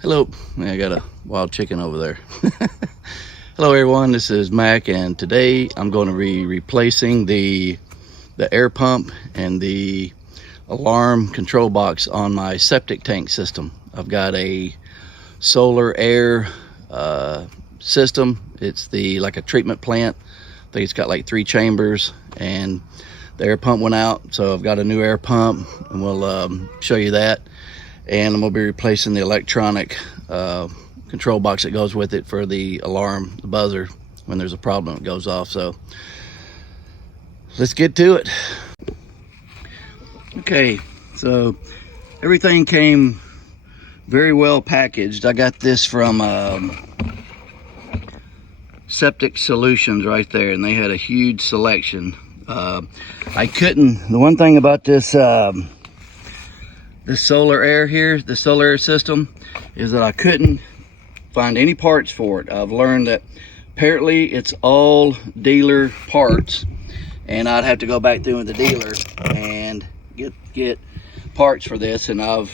Hello, I got a wild chicken over there. Hello everyone, this is Mac, and today I'm going to be replacing the air pump and the alarm control box on my septic tank system. I've got a solar air system. It's like a treatment plant. I think it's got like 3 chambers, and the air pump went out, so I've got a new air pump, and we'll show you that. And I'm gonna be replacing the electronic control box that goes with it for the alarm, the buzzer, when there's a problem it goes off. So let's get to it. Okay, so everything came very well packaged. I got this from Septic Solutions right there, and they had a huge selection. The one thing about this this solar air here, the solar air system, is that I couldn't find any parts for it. I've learned that apparently it's all dealer parts, and I'd have to go back through with the dealer and get parts for this. And I've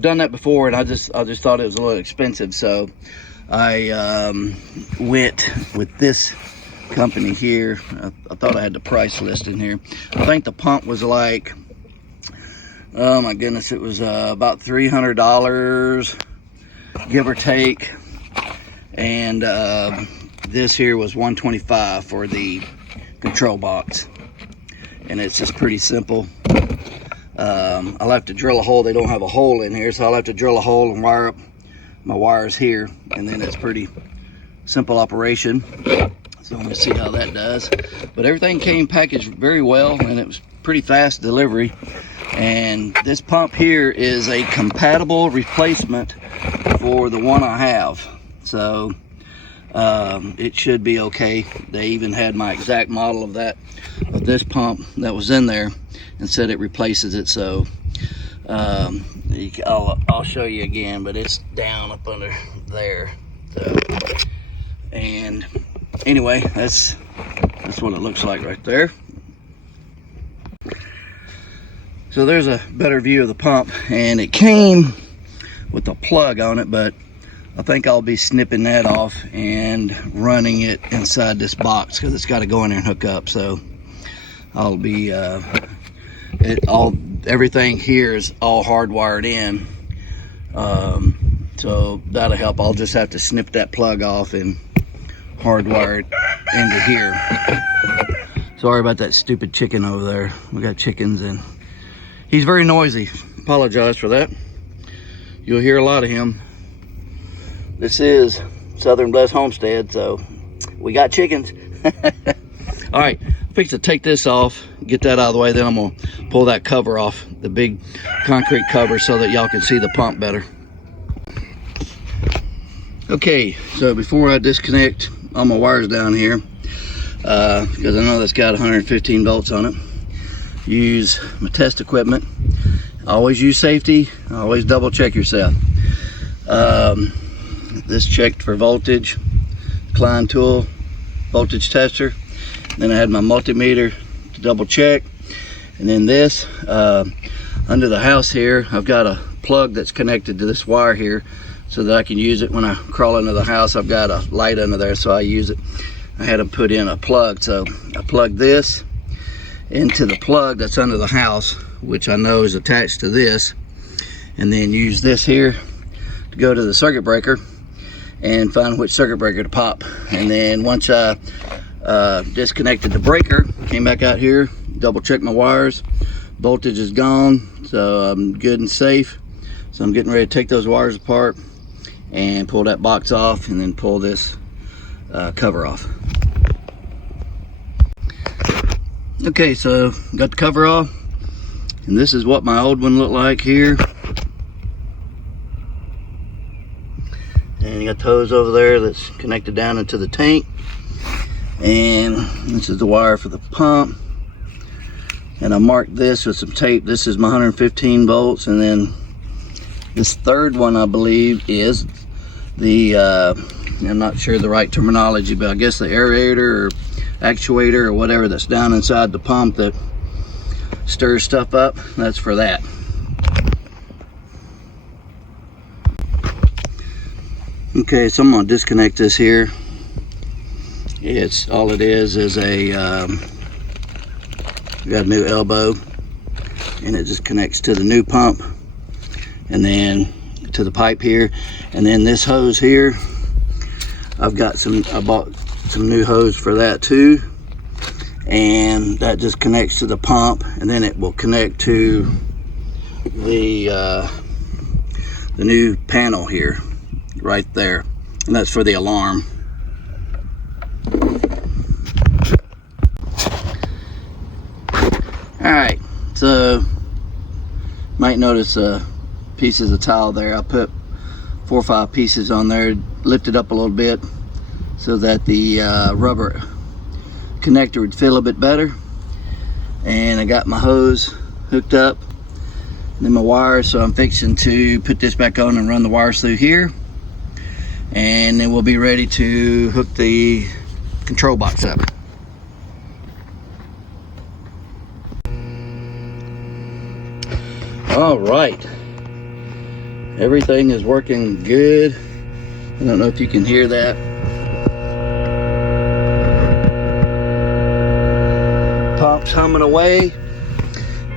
done that before, and I just thought it was a little expensive, so I went with this company here. I thought I had the price list in here. I think the pump was like, oh my goodness, it was about $300, give or take. And this here was $125 for the control box. And it's just pretty simple. I'll have to drill a hole. They don't have a hole in here, so I'll have to drill a hole and wire up my wires here. And then it's pretty simple operation. So I'm gonna see how that does. But everything came packaged very well, and it was pretty fast delivery. And this pump here is a compatible replacement for the one I have, so it should be okay. They even had my exact model of this pump that was in there and said it replaces it. So I'll show you again, but it's down up under there. So, and anyway, that's what it looks like right there. So there's a better view of the pump, and it came with a plug on it, but I think I'll be snipping that off and running it inside this box because it's got to go in there and hook up. So I'll be everything here is all hardwired in, so that'll help. I'll just have to snip that plug off and hardwire it into here. Sorry about that stupid chicken over there. We got chickens, and he's very noisy. Apologize for that. You'll hear a lot of him. This is Southern Blessed Homestead, so we got chickens. All right, fix to take this off, get that out of the way, then I'm gonna pull that cover off, the big concrete cover, so that y'all can see the pump better. Okay, so before I disconnect all my wires down here, because I know that's got 115 volts on it, use my test equipment. Always use safety, always double check yourself. This checked for voltage, Klein tool, voltage tester. Then I had my multimeter to double check. And then this, under the house here, I've got a plug that's connected to this wire here so that I can use it when I crawl into the house. I've got a light under there, so I use it. I had to put in a plug, so I plugged this into the plug that's under the house, which I know is attached to this, and then use this here to go to the circuit breaker and find which circuit breaker to pop. And then once I disconnected the breaker, came back out here, double checked my wires, voltage is gone, so I'm good and safe. So I'm getting ready to take those wires apart and pull that box off, and then pull this cover off. Okay, so got the cover off, and this is what my old one looked like here. And you got the hose over there that's connected down into the tank, and this is the wire for the pump. And I marked this with some tape. This is my 115 volts, and then this third one, I believe, is the I'm not sure the right terminology, but I guess the aerator or actuator or whatever that's down inside the pump that stirs stuff up. That's for that. Okay, so I'm gonna disconnect this here. It's all it is a got a new elbow, and it just connects to the new pump and then to the pipe here. And then this hose here, I bought some new hose for that too, and that just connects to the pump, and then it will connect to the new panel here right there, and that's for the alarm. All right, so might notice pieces of tile there. I put 4 or 5 pieces on there, lifted up a little bit so that the rubber connector would feel a bit better. And I got my hose hooked up, and then my wires, so I'm fixing to put this back on and run the wires through here, and then we'll be ready to hook the control box up. All right, everything is working good. I don't know if you can hear that. Pump's humming away.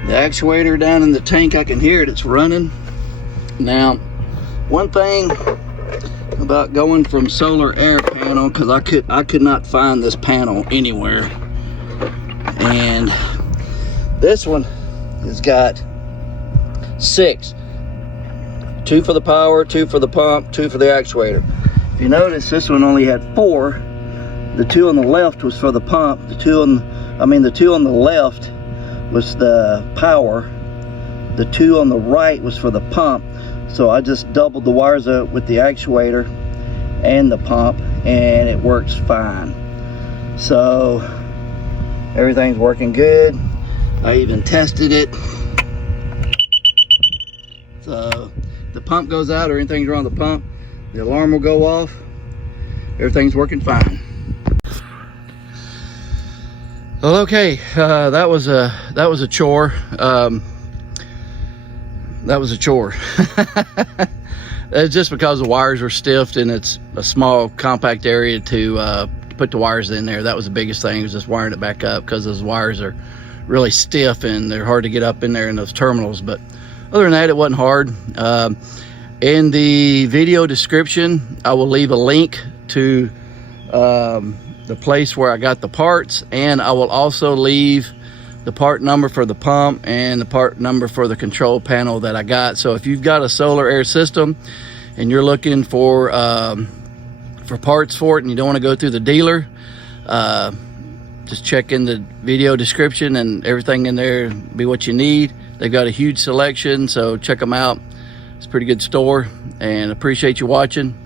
The actuator down in the tank, I can hear it, it's running. Now, one thing about going from solar air panel, because I could not find this panel anywhere, and this one has got 6, 2 for the power, 2 for the pump, 2 for the actuator. If you notice, this one only had 4. The 2 on the left was for the pump. The 2 on the left was the power. The 2 on the right was for the pump. So I just doubled the wires up with the actuator and the pump, and it works fine. So everything's working good. I even tested it. So the pump goes out or anything's wrong with the pump, the alarm will go off. Everything's working fine. Well, okay, that was a chore. That was a chore. It's just because the wires were stiff, and it's a small compact area to put the wires in there. That was the biggest thing, was just wiring it back up, because those wires are really stiff and they're hard to get up in there in those terminals. But other than that, it wasn't hard. In the video description, I will leave a link to the place where I got the parts, and I will also leave the part number for the pump and the part number for the control panel that I got. So if you've got a solar air system and you're looking for parts for it, and you don't want to go through the dealer, just check in the video description, and everything in there be what you need. They've got a huge selection, so check them out. It's a pretty good store, and appreciate you watching,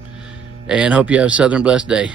and hope you have a Southern blessed day.